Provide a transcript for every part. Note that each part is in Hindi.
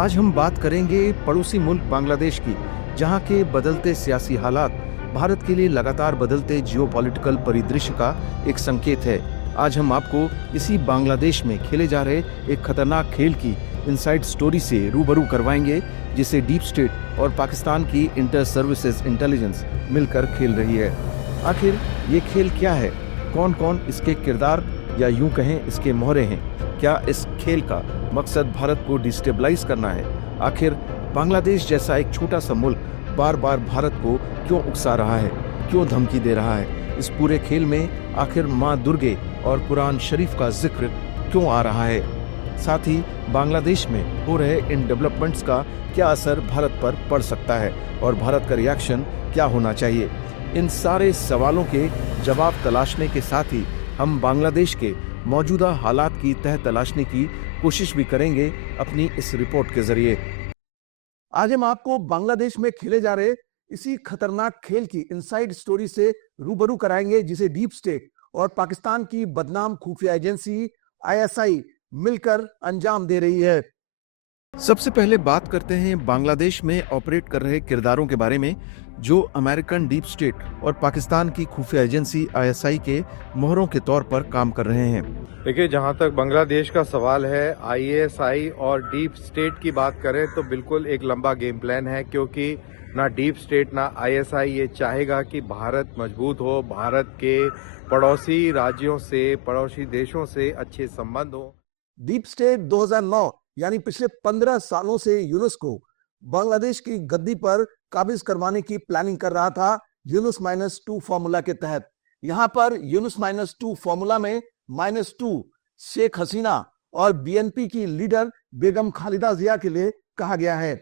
आज हम बात करेंगे पड़ोसी मुल्क बांग्लादेश की, जहां के बदलते सियासी हालात भारत के लिए लगातार बदलते जियोपॉलिटिकल परिदृश्य का एक संकेत है। आज हम आपको इसी बांग्लादेश में खेले जा रहे एक खतरनाक खेल की इनसाइड स्टोरी से रूबरू करवाएंगे, जिसे डीप स्टेट और पाकिस्तान की इंटर सर्विसेज इंटेलिजेंस मिलकर खेल रही है। आखिर ये खेल क्या है, कौन कौन इसके किरदार या यूं कहें इसके मोहरे हैं? क्या इस खेल का मकसद भारत को डिस्टेबलाइज करना है? आखिर बांग्लादेश जैसा एक छोटा सा मुल्क बार बार भारत को क्यों उकसा रहा है, क्यों धमकी दे रहा है? इस पूरे खेल में आखिर माँ दुर्गे और कुरान शरीफ का जिक्र क्यों आ रहा है? साथ ही बांग्लादेश में हो रहे इन डेवलपमेंट्स का क्या असर भारत पर पड़ सकता है और भारत का रिएक्शन क्या होना चाहिए? इन सारे सवालों के जवाब तलाशने के साथ ही हम बांग्लादेश के मौजूदा हालात की तह तलाशने की कोशिश भी करेंगे अपनी इस रिपोर्ट के जरिए। आज हम आपको बांग्लादेश में खेले जा रहे इसी खतरनाक खेल की इनसाइड स्टोरी से रूबरू कराएंगे, जिसे डीप स्टेट और पाकिस्तान की बदनाम खुफिया एजेंसी आईएसआई मिलकर अंजाम दे रही है। सबसे पहले बात करते हैं बांग्लादेश में ऑपरेट कर रहे किरदारों के बारे में, जो अमेरिकन डीप स्टेट और पाकिस्तान की खुफिया एजेंसी आईएसआई के मोहरों के तौर पर काम कर रहे हैं। देखिए, जहां तक बांग्लादेश का सवाल है, आईएसआई और डीप स्टेट की बात करें तो बिल्कुल एक लंबा गेम प्लान है, क्योंकि ना डीप स्टेट ना आईएसआई ये चाहेगा कि भारत मजबूत हो, भारत के पड़ोसी राज्यों से, पड़ोसी देशों से अच्छे संबंध हो। डीप स्टेट 2009 यानी पिछले 15 सालों से यूनुस को बांग्लादेश की गद्दी पर काबिज करवाने की प्लानिंग कर रहा था, यूनुस-2 फॉर्मूला के तहत। यहां पर यूनुस-2 फॉर्मूला में -2 शेख हसीना और बीएनपी की लीडर बेगम खालिदा जिया के लिए कहा गया है।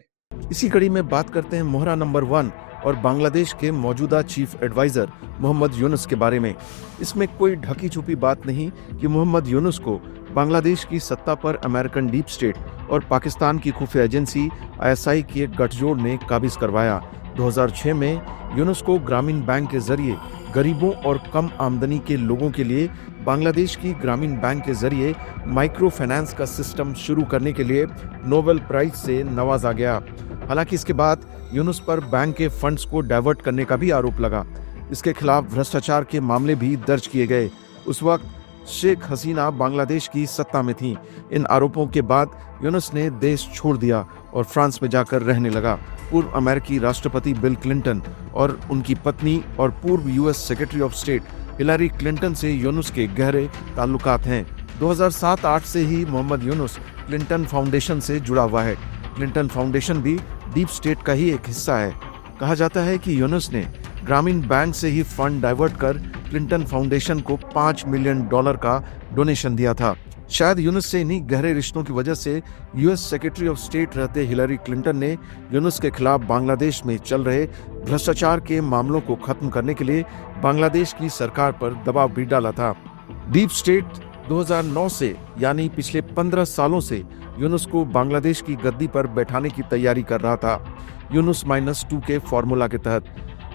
इसी कड़ी में बात करते हैं मोहरा नंबर 1 और बांग्लादेश के मौजूदा चीफ एडवाइजर मोहम्मद यूनुस के बारे में। इसमें कोई ढकी छुपी बात नहीं कि मोहम्मद यूनुस को बांग्लादेश की सत्ता पर अमेरिकन डीप स्टेट और पाकिस्तान की खुफिया एजेंसी आईएसआई के गठजोड़ ने काबिज करवाया। 2006 में यूनुस को ग्रामीण बैंक के जरिए गरीबों और कम आमदनी के लोगों के लिए बांग्लादेश की ग्रामीण बैंक के जरिए माइक्रो फाइनेंस का सिस्टम शुरू करने के लिए नोबेल प्राइज से नवाजा गया। हालांकि इसके बाद यूनुस पर बैंक के फंड्स को डाइवर्ट करने का भी आरोप लगा। इसके खिलाफ भ्रष्टाचार के मामले भी दर्ज किए गए। उस वक्त शेख हसीना बांग्लादेश की सत्ता में थी। इन आरोपों के बाद यूनुस ने देश छोड़ दिया और फ्रांस में जाकर रहने लगा। पूर्व अमेरिकी राष्ट्रपति बिल क्लिंटन और उनकी पत्नी और पूर्व US secretary of state Hillary Clinton से यूनुस के गहरे ताल्लुकात हैं। 2007-8 से ही मोहम्मद यूनुस क्लिंटन फाउंडेशन से जुड़ा हुआ है। क्लिंटन फाउंडेशन भी डीप स्टेट का ही एक हिस्सा है। कहा जाता है कि यूनुस ने ग्रामीण बैंक से ही फंड डाइवर्ट कर क्लिंटन फाउंडेशन को $5 मिलियन का डोनेशन दिया था। शायद यूनुस से इन्हीं गहरे रिश्तों की वजह से यूएस सेक्रेटरी ऑफ स्टेट रहते हिलरी क्लिंटन ने यूनुस के खिलाफ बांग्लादेश में चल रहे भ्रष्टाचार के मामलों को खत्म करने के लिए बांग्लादेश की सरकार पर दबाव भी डाला था। डीप स्टेट 2009 से यानी पिछले 15 सालों से यूनुस को बांग्लादेश की गद्दी पर बैठाने की तैयारी कर रहा था, यूनुस-2 के फॉर्मूला के तहत।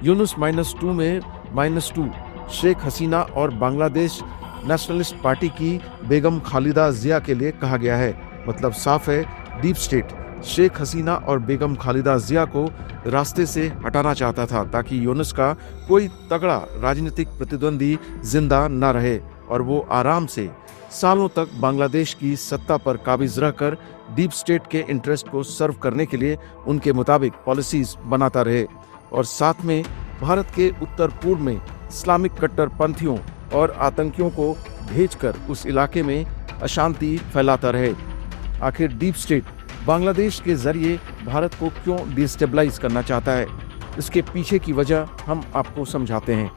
यूनुस-2 में -2 शेख हसीना और बांग्लादेश नेशनलिस्ट पार्टी की बेगम खालिदा जिया के लिए कहा गया है। मतलब साफ है, डीप स्टेट शेख हसीना और बेगम खालिदा जिया को रास्ते से हटाना चाहता था, ताकि यूनुस का कोई तगड़ा राजनीतिक प्रतिद्वंदी जिंदा न रहे और वो आराम से सालों तक बांग्लादेश की सत्ता पर काबिज रहकर डीप स्टेट के इंटरेस्ट को सर्व करने के लिए उनके मुताबिक पॉलिसीज बनाता रहे और साथ में भारत के उत्तर पूर्व में इस्लामिक कट्टरपंथियों और आतंकियों को भेजकर उस इलाके में अशांति फैलाता रहे। आखिर डीप स्टेट बांग्लादेश के जरिए भारत को क्यों डिस्टेबलाइज करना चाहता है, इसके पीछे की वजह हम आपको समझाते हैं।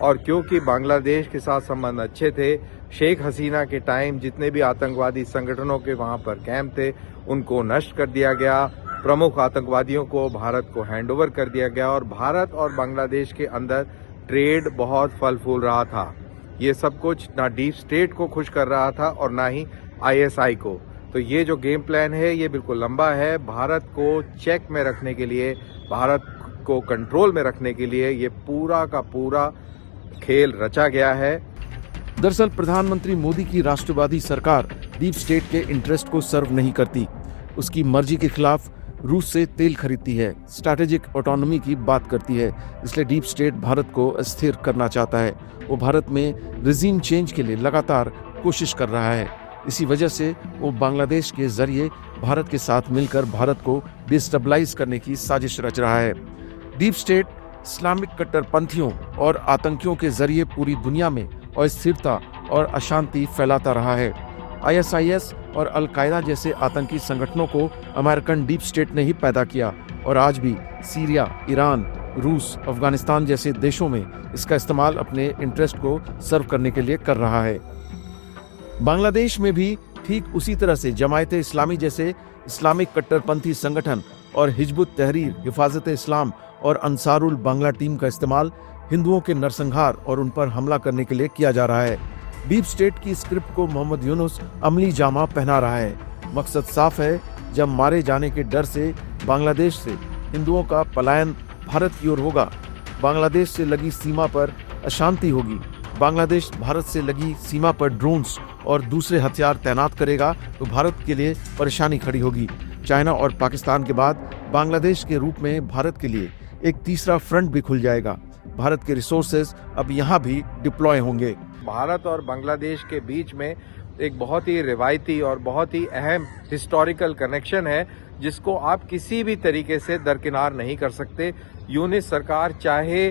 और क्योंकि बांग्लादेश के साथ संबंध अच्छे थे, शेख हसीना के टाइम जितने भी आतंकवादी संगठनों के वहां पर कैंप थे उनको नष्ट कर दिया गया, प्रमुख आतंकवादियों को भारत को हैंडओवर कर दिया गया और भारत और बांग्लादेश के अंदर ट्रेड बहुत फल फूल रहा था। ये सब कुछ ना डीप स्टेट को खुश कर रहा था और ना ही आईएसआई को। तो ये जो गेम प्लान है ये बिल्कुल लंबा है। भारत को चेक में रखने के लिए, भारत को कंट्रोल में रखने के लिए ये पूरा का पूरा खेल रचा गया है। दरअसल प्रधानमंत्री मोदी की राष्ट्रवादी सरकार डीप स्टेट के इंटरेस्ट को सर्व नहीं करती। उसकी मर्जी के खिलाफ रूस से तेल खरीदती है, स्ट्रैटेजिक ऑटोनॉमी की बात करती है। इसलिए डीप स्टेट भारत को अस्थिर करना चाहता है। वो भारत में रिजीम चेंज के लिए लगातार कोशिश कर रहा है। इसी वजह से वो बांग्लादेश के जरिए भारत के साथ मिलकर भारत को डिस्टेबलाइज करने की साजिश रच रहा है। डीप स्टेट इस्लामिक कट्टरपंथियों और आतंकियों के जरिए पूरी दुनिया में अस्थिरता और अशांति फैलाता रहा है। ISIS और अल-कायदा जैसे आतंकी संगठनों को अमेरिकन डीप स्टेट ने ही पैदा किया और आज भी सीरिया, ईरान, रूस, अफगानिस्तान जैसे देशों में इसका इस्तेमाल अपने इंटरेस्ट को सर्व करने के लिए कर रहा है। बांग्लादेश में भी ठीक उसी तरह से जमायत इस्लामी जैसे इस्लामिक कट्टरपंथी संगठन और हिजबुत तहरीर, हिफाजत इस्लाम और अंसारुल बांग्ला टीम का इस्तेमाल हिंदुओं के नरसंहार और उन पर हमला करने के लिए किया जा रहा है। डीप स्टेट की स्क्रिप्ट को मोहम्मद यूनुस अमली जामा पहना रहा है। मकसद साफ है, जब मारे जाने के डर से बांग्लादेश से हिंदुओं का पलायन भारत की ओर होगा, बांग्लादेश से लगी सीमा पर अशांति होगी, बांग्लादेश भारत से लगी सीमा पर ड्रोन्स और दूसरे हथियार तैनात करेगा तो भारत के लिए परेशानी खड़ी होगी। चाइना और पाकिस्तान के बाद बांग्लादेश के रूप में भारत के लिए एक तीसरा फ्रंट भी खुल जाएगा। भारत के रिसोर्सेज अब यहाँ भी डिप्लॉय होंगे। भारत और बांग्लादेश के बीच में एक बहुत ही रिवायती और बहुत ही अहम हिस्टोरिकल कनेक्शन है, जिसको आप किसी भी तरीके से दरकिनार नहीं कर सकते। यूनिस सरकार चाहे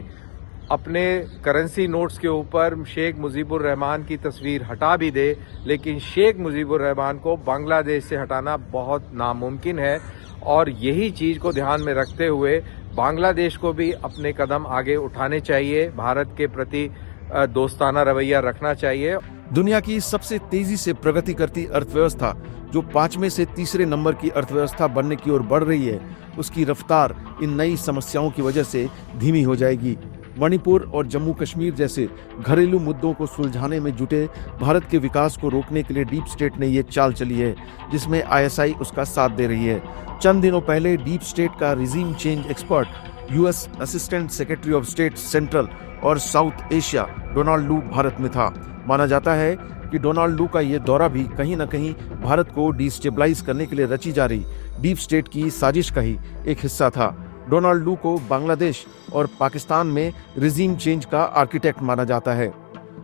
अपने करेंसी नोट्स के ऊपर शेख मुजीबुर रहमान की तस्वीर हटा भी दे, लेकिन शेख मुजीबुर रहमान को बांग्लादेश से हटाना बहुत नामुमकिन है। और यही चीज़ को ध्यान में रखते हुए बांग्लादेश को भी अपने कदम आगे उठाने चाहिए, भारत के प्रति दोस्ताना रवैया रखना चाहिए। दुनिया की सबसे तेजी से प्रगति करती अर्थव्यवस्था जो 5वें से तीसरे नंबर की अर्थव्यवस्था बनने की ओर बढ़ रही है, उसकी रफ्तार इन नई समस्याओं की वजह से धीमी हो जाएगी। मणिपुर और जम्मू कश्मीर जैसे घरेलू मुद्दों को सुलझाने में जुटे भारत के विकास को रोकने के लिए डीप स्टेट ने ये चाल चली है, जिसमें ISI उसका साथ दे रही है। चंद दिनों पहले डीप स्टेट का regime change expert US assistant secretary of state central और south Asia Donald Lu Bharat में था। माना जाता है कि डोनाल्ड लू का ये दौरा भी कहीं न कहीं भारत को डिस्टेबलाइज करने के लिए रची जा रही डीप स्टेट की साजिश का ही एक हिस्सा था। डोनाल्ड लू को बांग्लादेश और पाकिस्तान में रिजीम चेंज का आर्किटेक्ट माना जाता है।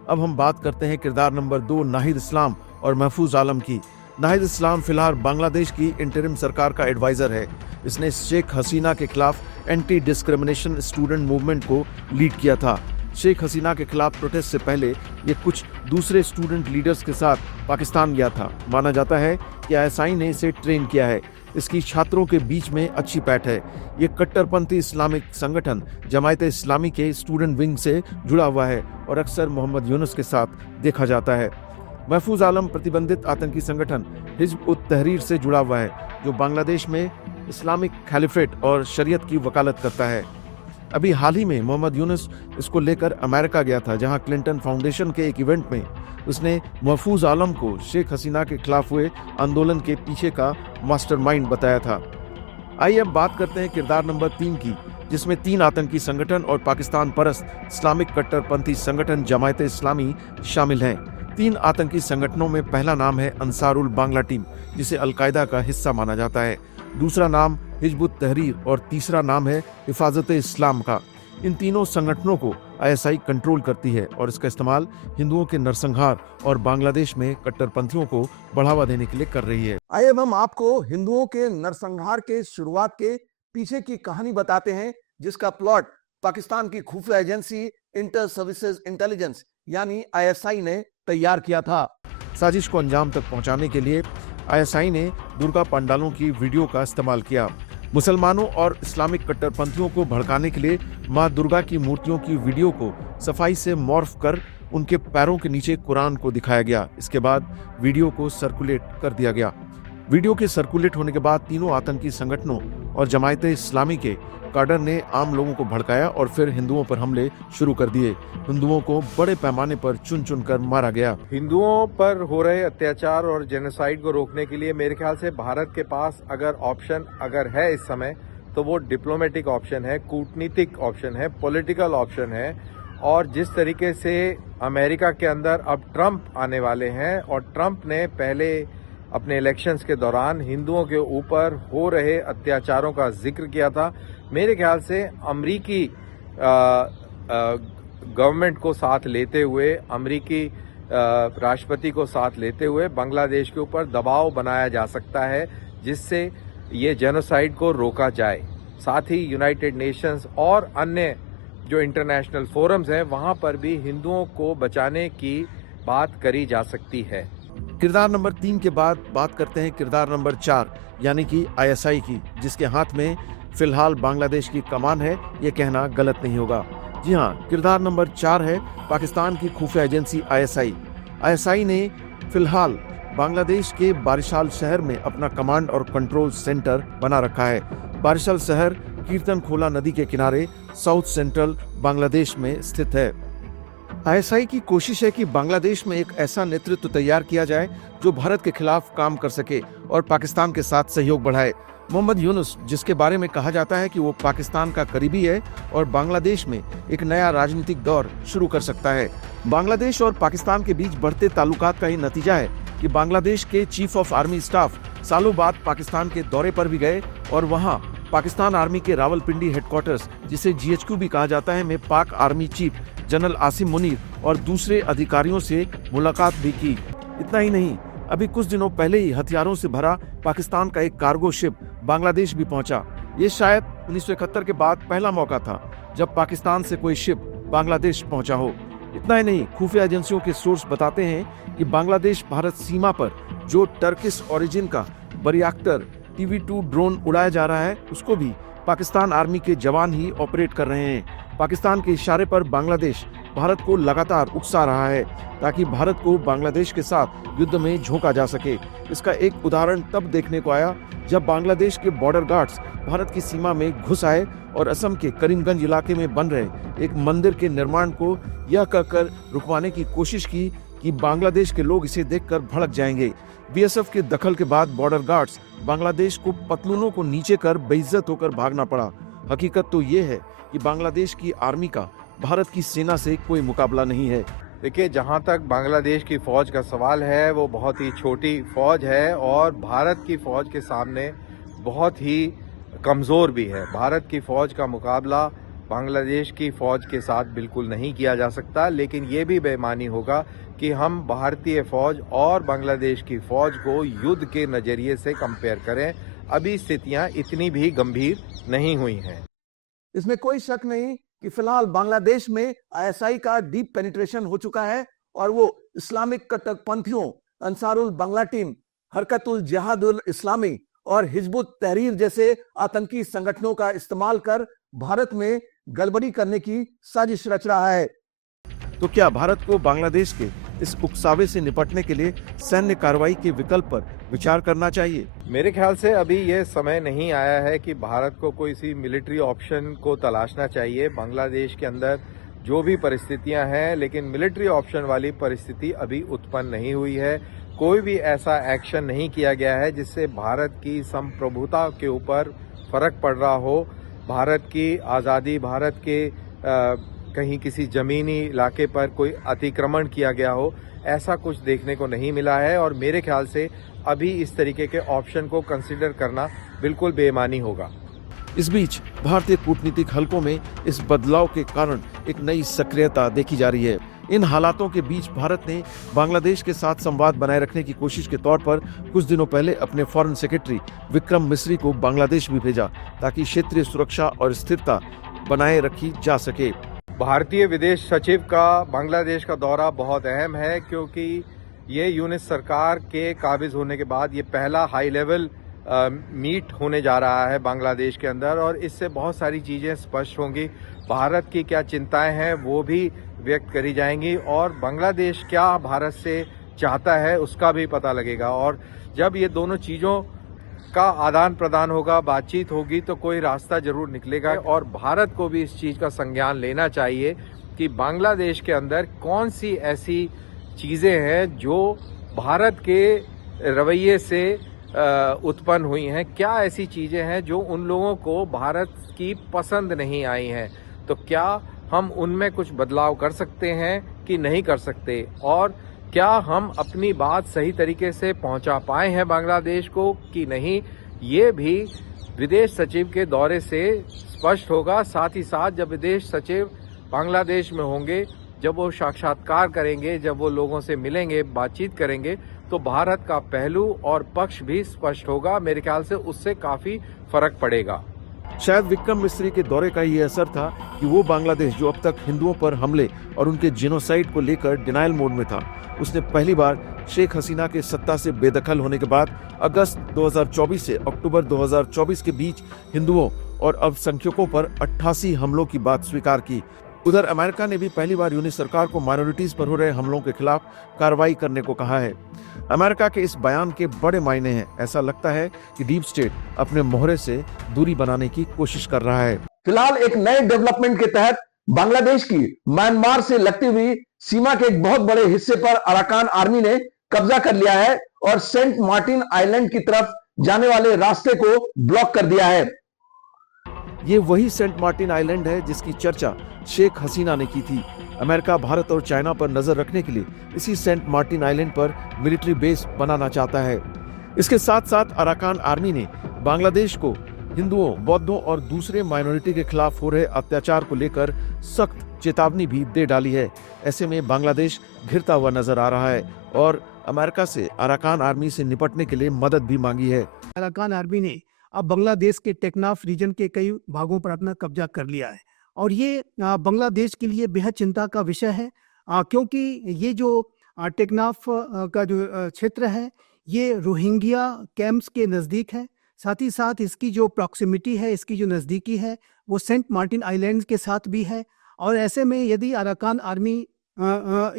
अब हम बात करते हैं किरदार नंबर 2 नाहिद इस्लाम और महफूज आलम की। नाहिद इस्लाम फिलहाल बांग्लादेश की इंटरिम सरकार का एडवाइजर है। इसने शेख हसीना के खिलाफ एंटी डिस्क्रिमिनेशन स्टूडेंट मूवमेंट को लीड किया था। शेख हसीना के खिलाफ प्रोटेस्ट से पहले ये कुछ दूसरे स्टूडेंट लीडर्स के साथ पाकिस्तान गया था। माना जाता है कि ISI ने इसे ट्रेन किया है। इसकी छात्रों के बीच में अच्छी पैठ है। ये कट्टरपंथी इस्लामिक संगठन जमायत इस्लामी के स्टूडेंट विंग से जुड़ा हुआ है और अक्सर मोहम्मद यूनुस के साथ देखा जाता है। महफूज आलम प्रतिबंधित आतंकी संगठन हिजब उत तहरीर से जुड़ा हुआ है, जो बांग्लादेश में इस्लामिक खैलिफेट और शरीयत की वकालत करता है। अभी हाल ही में मोहम्मद यूनुस इसको लेकर अमेरिका गया था, जहां क्लिंटन फाउंडेशन के एक इवेंट में उसने महफूज आलम को शेख हसीना के खिलाफ हुए आंदोलन के पीछे का मास्टरमाइंड बताया था। आइए अब बात करते हैं किरदार नंबर 3 की, जिसमें 3 आतंकी संगठन और पाकिस्तान परस्त इस्लामिक कट्टरपंथी संगठन जमायत इस्लामी शामिल हैं। 3 आतंकी संगठनों में पहला नाम है अंसारुल बांग्ला टीम, जिसे अल-कायदा का हिस्सा माना जाता है। दूसरा नाम हिजबुत तहरीर और तीसरा नाम है हिफाजत इस्लाम का। इन तीनों संगठनों को ISI कंट्रोल करती है और इसका इस्तेमाल हिंदुओं के नरसंहार और बांग्लादेश में कट्टरपंथियों को बढ़ावा देने के लिए कर रही है। आइए हम आपको हिंदुओं के नरसंहार के शुरुआत के पीछे की कहानी बताते हैं, जिसका प्लॉट पाकिस्तान की खुफिया एजेंसी इंटर सर्विसेज इंटेलिजेंस यानी ISI ने तैयार किया था। साजिश को अंजाम तक पहुंचाने के लिए ISI ने दुर्गा पंडालों की वीडियो का इस्तेमाल किया। मुसलमानों और इस्लामिक कट्टरपंथियों को भड़काने के लिए मां दुर्गा की मूर्तियों की वीडियो को सफाई से मॉर्फ कर उनके पैरों के नीचे कुरान को दिखाया गया। इसके बाद वीडियो को सर्कुलेट कर दिया गया। वीडियो के सर्कुलेट होने के बाद तीनों आतंकी संगठनों और जमायत इस्लामी के काडर ने आम लोगों को भड़काया और फिर हिंदुओं पर हमले शुरू कर दिए। हिंदुओं को बड़े पैमाने पर चुन चुन कर मारा गया। हिंदुओं पर हो रहे अत्याचार और जेनोसाइड को रोकने के लिए मेरे ख्याल से भारत के पास ऑप्शन है इस समय, तो वो डिप्लोमेटिक ऑप्शन है, कूटनीतिक ऑप्शन है, पॉलिटिकल ऑप्शन है और जिस तरीके से अमेरिका के अंदर अब ट्रंप आने वाले हैं और ट्रंप ने पहले अपने इलेक्शंस के दौरान हिंदुओं के ऊपर हो रहे अत्याचारों का जिक्र किया था, मेरे ख्याल से अमरीकी गवर्नमेंट को साथ लेते हुए, अमरीकी राष्ट्रपति को साथ लेते हुए बांग्लादेश के ऊपर दबाव बनाया जा सकता है, जिससे ये जेनोसाइड को रोका जाए। साथ ही यूनाइटेड नेशंस और अन्य जो इंटरनेशनल फोरम्स हैं वहां पर भी हिंदुओं को बचाने की बात करी जा सकती है। किरदार नंबर 3 के बाद बात करते हैं किरदार नंबर 4 यानी कि आईएसआई की, जिसके हाथ में फिलहाल बांग्लादेश की कमान है, ये कहना गलत नहीं होगा। जी हाँ, किरदार नंबर 4 है पाकिस्तान की खुफिया एजेंसी आईएसआई। आईएसआई ने फिलहाल बांग्लादेश के बारिशाल शहर में अपना कमांड और कंट्रोल सेंटर बना रखा है। बारिशाल शहर कीर्तन खोला नदी के किनारे साउथ सेंट्रल बांग्लादेश में स्थित है। आईएसआई की कोशिश है कि बांग्लादेश में एक ऐसा नेतृत्व तैयार किया जाए जो भारत के खिलाफ काम कर सके और पाकिस्तान के साथ सहयोग बढ़ाए। मोहम्मद यूनुस, जिसके बारे में कहा जाता है कि वो पाकिस्तान का करीबी है और बांग्लादेश में एक नया राजनीतिक दौर शुरू कर सकता है। बांग्लादेश और पाकिस्तान के बीच बढ़ते ताल्लुकात का ही नतीजा है कि बांग्लादेश के चीफ ऑफ आर्मी स्टाफ सालों बाद पाकिस्तान के दौरे पर भी गए और वहां पाकिस्तान आर्मी के रावलपिंडी हेडक्वार्टर्स, जिसे जीएचक्यू भी कहा जाता है, में पाक army chief general Asim Munir और दूसरे अधिकारियों से मुलाकात भी की। इतना ही नहीं, अभी कुछ दिनों पहले ही हथियारों से भरा पाकिस्तान का एक कार्गो शिप बांग्लादेश भी पहुंचा। ये शायद 1971 के बाद पहला मौका था जब पाकिस्तान से कोई शिप बांग्लादेश पहुंचा हो। इतना ही नहीं, खुफिया एजेंसियों के सोर्स बताते हैं कि बांग्लादेश भारत सीमा पर जो टर्किश ओरिजिन का बरियाक्टर TV-2 ड्रोन उड़ाया जा रहा है, उसको भी पाकिस्तान आर्मी के जवान ही ऑपरेट कर रहे हैं। पाकिस्तान के इशारे पर बांग्लादेश भारत को लगातार उकसा रहा है ताकि भारत को बांग्लादेश के साथ युद्ध में झोंका जा सके। इसका एक उदाहरण तब देखने को आया जब बांग्लादेश के बॉर्डर गार्ड्स भारत की सीमा में घुस आए और असम के करीमगंज इलाके में बन रहे एक मंदिर के निर्माण को यह कहकर रुकवाने की कोशिश की कि बांग्लादेश के लोग इसे देखकर भड़क जाएंगे। बीएसएफ के दखल के बाद बॉर्डर गार्ड्स बांग्लादेश को पतलूनों को नीचे कर बेइज्जत होकर भागना पड़ा। हकीकत तो ये है कि बांग्लादेश की आर्मी का भारत की सेना से कोई मुकाबला नहीं है। देखिए, जहां तक बांग्लादेश की फौज का सवाल है, वो बहुत ही छोटी फौज है और भारत की फौज के सामने बहुत ही कमजोर भी है। भारत की फौज का मुकाबला बांग्लादेश की फौज के साथ बिल्कुल नहीं किया जा सकता, लेकिन ये भी बेईमानी होगा कि हम भारतीय फौज और बांग्लादेश की फौज को युद्ध के नजरिए से कंपेयर करें। अभी स्थितियां इतनी भी गंभीर नहीं हुई हैं। इसमें कोई शक नहीं कि फिलहाल बांग्लादेश में आईएसआई का डीप पेनिट्रेशन हो चुका है और वो इस्लामिक कट्टरपंथियों, अंसारुल बांग्ला टीम, हरकतुल जिहादुल इस्लामी और हिजबुत तहरीर जैसे आतंकी संगठनों का इस्तेमाल कर भारत में गड़बड़ी करने की साजिश रच रहा है। तो क्या भारत को बांग्लादेश के इस उकसावे से निपटने के लिए सैन्य कार्रवाई के विकल्प पर विचार करना चाहिए? मेरे ख्याल से अभी ये समय नहीं आया है कि भारत को कोई सी मिलिट्री ऑप्शन को तलाशना चाहिए। बांग्लादेश के अंदर जो भी परिस्थितियां हैं, लेकिन मिलिट्री ऑप्शन वाली परिस्थिति अभी उत्पन्न नहीं हुई है। कोई भी ऐसा एक्शन नहीं किया गया है जिससे भारत की संप्रभुता के ऊपर फर्क पड़ रहा हो, भारत की आज़ादी, भारत के कहीं किसी जमीनी इलाके पर कोई अतिक्रमण किया गया हो, ऐसा कुछ देखने को नहीं मिला है और मेरे ख्याल से अभी इस तरीके के ऑप्शन को कंसिडर करना बिल्कुल बेईमानी होगा। इस बीच भारतीय कूटनीतिक हलकों में इस बदलाव के कारण एक नई सक्रियता देखी जा रही है। इन हालातों के बीच भारत ने बांग्लादेश के साथ संवाद बनाए रखने की कोशिश के तौर पर कुछ दिनों पहले अपने फॉरेन सेक्रेटरी विक्रम मिस्री को बांग्लादेश भी भेजा ताकि क्षेत्रीय सुरक्षा और स्थिरता बनाए रखी जा सके। भारतीय विदेश सचिव का बांग्लादेश का दौरा बहुत अहम है क्योंकि ये यूनिस सरकार के काबिज होने के बाद ये पहला हाई लेवल मीट होने जा रहा है बांग्लादेश के अंदर और इससे बहुत सारी चीज़ें स्पष्ट होंगी। भारत की क्या चिंताएं हैं वो भी व्यक्त करी जाएंगी और बांग्लादेश क्या भारत से चाहता है उसका भी पता लगेगा। और जब ये दोनों चीज़ों का आदान प्रदान होगा, बातचीत होगी, तो कोई रास्ता जरूर निकलेगा और भारत को भी इस चीज़ का संज्ञान लेना चाहिए कि बांग्लादेश के अंदर कौन सी ऐसी चीज़ें हैं जो भारत के रवैये से उत्पन्न हुई हैं, क्या ऐसी चीज़ें हैं जो उन लोगों को भारत की पसंद नहीं आई हैं। तो क्या हम उनमें कुछ बदलाव कर सकते हैं कि नहीं कर सकते, और क्या हम अपनी बात सही तरीके से पहुंचा पाए हैं बांग्लादेश को कि नहीं, ये भी विदेश सचिव के दौरे से स्पष्ट होगा। साथ ही साथ जब विदेश सचिव बांग्लादेश में होंगे, जब वो साक्षात्कार करेंगे, जब वो लोगों से मिलेंगे, बातचीत करेंगे, तो भारत का पहलू और पक्ष भी स्पष्ट होगा। मेरे ख्याल से उससे काफी फर्क पड़ेगा। शायद विक्रम मिस्री के दौरे का ये असर था कि वो बांग्लादेश जो अब तक हिंदुओं पर हमले और उनके जिनोसाइड को लेकर डिनायल मोड में था, उसने पहली बार शेख हसीना के सत्ता से बेदखल होने के बाद अगस्त 2024 से अक्टूबर 2024 के बीच हिंदुओं और अल्पसंख्यकों पर 88 हमलों की बात स्वीकार की। उधर अमेरिका ने भी पहली बार यूनिस सरकार को माइनॉरिटीज पर हो रहे हमलों के खिलाफ कार्रवाई करने को कहा है। अमेरिका के इस बयान के बड़े मायने हैं। ऐसा लगता है कि डीप स्टेट अपने मोहरे से दूरी बनाने की कोशिश कर रहा है। फिलहाल एक नए डेवलपमेंट के तहत बांग्लादेश की म्यांमार से लगती हुई सीमा के एक बहुत बड़े हिस्से पर अराकान आर्मी ने कब्जा कर लिया है और सेंट मार्टिन आइलैंड की तरफ जाने वाले रास्ते को ब्लॉक कर दिया है। ये वही सेंट मार्टिन आइलैंड है जिसकी चर्चा शेख हसीना ने की थी। अमेरिका भारत और चाइना पर नजर रखने के लिए इसी सेंट मार्टिन आइलैंड पर मिलिट्री बेस बनाना चाहता है। इसके साथ साथ अराकान आर्मी ने बांग्लादेश को हिंदुओं, बौद्धों और दूसरे माइनॉरिटी के खिलाफ हो रहे अत्याचार को लेकर सख्त चेतावनी भी दे डाली है। ऐसे में बांग्लादेश घिरता हुआ नजर आ रहा है और अमेरिका से अराकान आर्मी से निपटने के लिए मदद भी मांगी है। अराकान आर्मी ने अब बांग्लादेश के टेक्नाफ रीजन के कई भागों पर अपना कब्जा कर लिया है और ये बांग्लादेश के लिए बेहद चिंता का विषय है, क्योंकि ये जो टेक्नाफ का जो क्षेत्र है ये रोहिंग्या कैंप्स के नज़दीक है। साथ ही साथ इसकी जो प्रॉक्सिमिटी है, इसकी जो नज़दीकी है वो सेंट मार्टिन आइलैंड के साथ भी है। और ऐसे में यदि अराकान आर्मी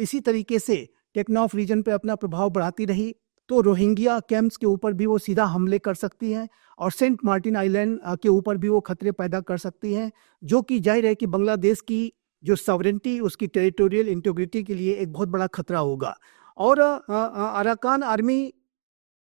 इसी तरीके से टेक्नाफ रीजन पे अपना प्रभाव बढ़ाती रही तो रोहिंग्या कैंप्स के ऊपर भी वो सीधा हमले कर सकती हैं और सेंट मार्टिन आइलैंड के ऊपर भी वो खतरे पैदा कर सकती हैं, जो कि जाहिर है कि बांग्लादेश की जो सॉवरेंटी, उसकी टेरिटोरियल इंटीग्रिटी के लिए एक बहुत बड़ा खतरा होगा। और अराकान आर्मी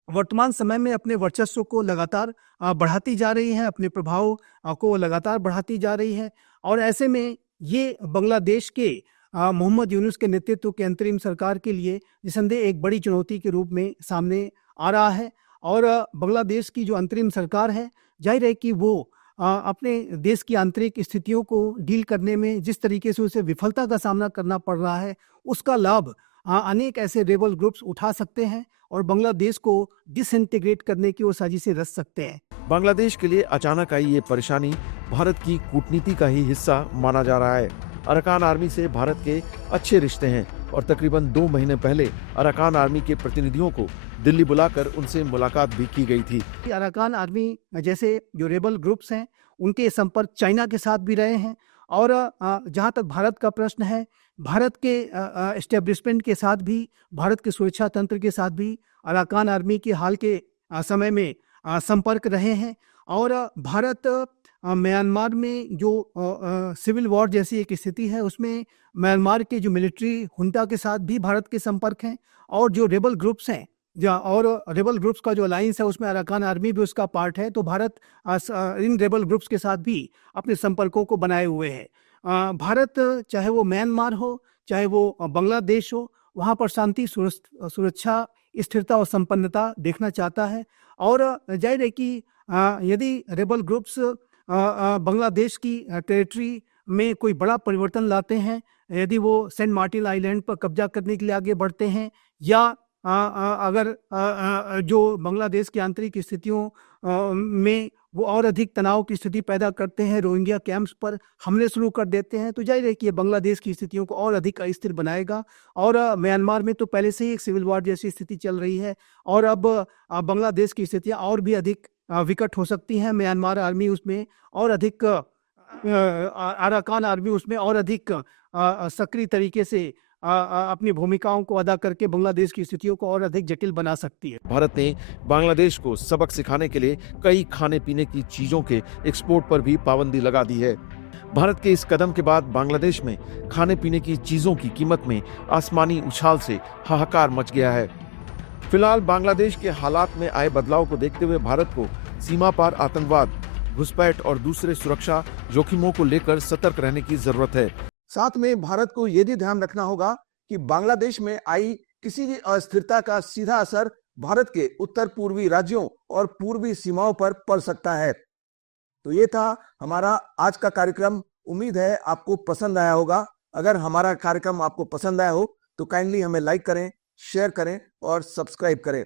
वर्तमान समय में अपने वर्चस्व को लगातार बढ़ाती जा रही है, अपने प्रभाव को लगातार बढ़ाती जा रही है और ऐसे में ये बांग्लादेश के मोहम्मद यूनुस के नेतृत्व के अंतरिम सरकार के लिए निसंदेह एक बड़ी चुनौती के रूप में सामने आ रहा है। और बांग्लादेश की जो अंतरिम सरकार है, जाहिर है कि वो अपने देश की आंतरिक स्थितियों को डील करने में जिस तरीके से उसे विफलता का सामना करना पड़ रहा है, उसका लाभ अनेक ऐसे रेबल ग्रुप्स उठा सकते हैं और बांग्लादेश को डिसइंटीग्रेट करने की वो साजिशें रच सकते हैं। बांग्लादेश के लिए अचानक आई ये परेशानी भारत की कूटनीति का ही हिस्सा माना जा रहा है। अराकान आर्मी से भारत के अच्छे रिश्ते हैं और तकरीबन 2 महीने पहले अराकान आर्मी के प्रतिनिधियों को दिल्ली बुलाकर उनसे मुलाकात भी की गई थी। अराकान आर्मी जैसे जो रेबल ग्रुप्स हैं उनके संपर्क चाइना के साथ भी रहे हैं और जहाँ तक भारत का प्रश्न है, भारत के एस्टेब्लिशमेंट के साथ भी, भारत के सुरक्षा तंत्र के साथ भी अराकान आर्मी के हाल के समय में संपर्क रहे हैं। और भारत म्यांमार में जो सिविल वॉर जैसी एक स्थिति है उसमें म्यांमार के जो मिलिट्री हुंटा के साथ भी भारत के संपर्क हैं और जो रेबल ग्रुप्स हैं और रेबल ग्रुप्स का जो अलायंस है उसमें अराकान आर्मी भी उसका पार्ट है, तो भारत इन रेबल ग्रुप्स के साथ भी अपने संपर्कों को बनाए हुए है। भारत चाहे वो म्यांमार हो, चाहे वो बांग्लादेश हो, वहाँ पर शांति, सुरक्षा, स्थिरता और संपन्नता देखना चाहता है। और जाहिर है कि यदि रेबल ग्रुप्स बांग्लादेश की टेरिटरी में कोई बड़ा परिवर्तन लाते हैं, यदि वो सेंट मार्टिन आइलैंड पर कब्जा करने के लिए आगे बढ़ते हैं या अगर जो बांग्लादेश की आंतरिक स्थितियों में वो और अधिक तनाव की स्थिति पैदा करते हैं, रोहिंग्या कैंप्स पर हमले शुरू कर देते हैं, तो जाहिर है कि ये बांग्लादेश की स्थितियों को और अधिक अस्थिर बनाएगा। और म्यांमार में तो पहले से ही एक सिविल वॉर जैसी स्थिति चल रही है और अब बांग्लादेश की स्थितियाँ और भी अधिक विकट हो सकती हैं। म्यांमार आर्मी उसमें और अधिक, अराकान आर्मी उसमें और अधिक सक्रिय तरीके से अपनी भूमिकाओं को अदा करके बांग्लादेश की स्थितियों को और अधिक जटिल बना सकती है। भारत ने बांग्लादेश को सबक सिखाने के लिए कई खाने पीने की चीजों के एक्सपोर्ट पर भी पाबंदी लगा दी है। भारत के इस कदम के बाद बांग्लादेश में खाने पीने की चीजों की कीमत में आसमानी उछाल से हाहाकार मच गया है। फिलहाल बांग्लादेश के हालात में आए बदलाव को देखते हुए भारत को सीमा पार आतंकवाद, घुसपैठ और दूसरे सुरक्षा जोखिमों को लेकर सतर्क रहने की जरूरत है। साथ में भारत को यह भी ध्यान रखना होगा कि बांग्लादेश में आई किसी भी अस्थिरता का सीधा असर भारत के उत्तर पूर्वी राज्यों और पूर्वी सीमाओं पर पड़ सकता है। तो ये था हमारा आज का कार्यक्रम। उम्मीद है आपको पसंद आया होगा। अगर हमारा कार्यक्रम आपको पसंद आया हो तो काइंडली हमें लाइक करें, शेयर करें और सब्सक्राइब करें।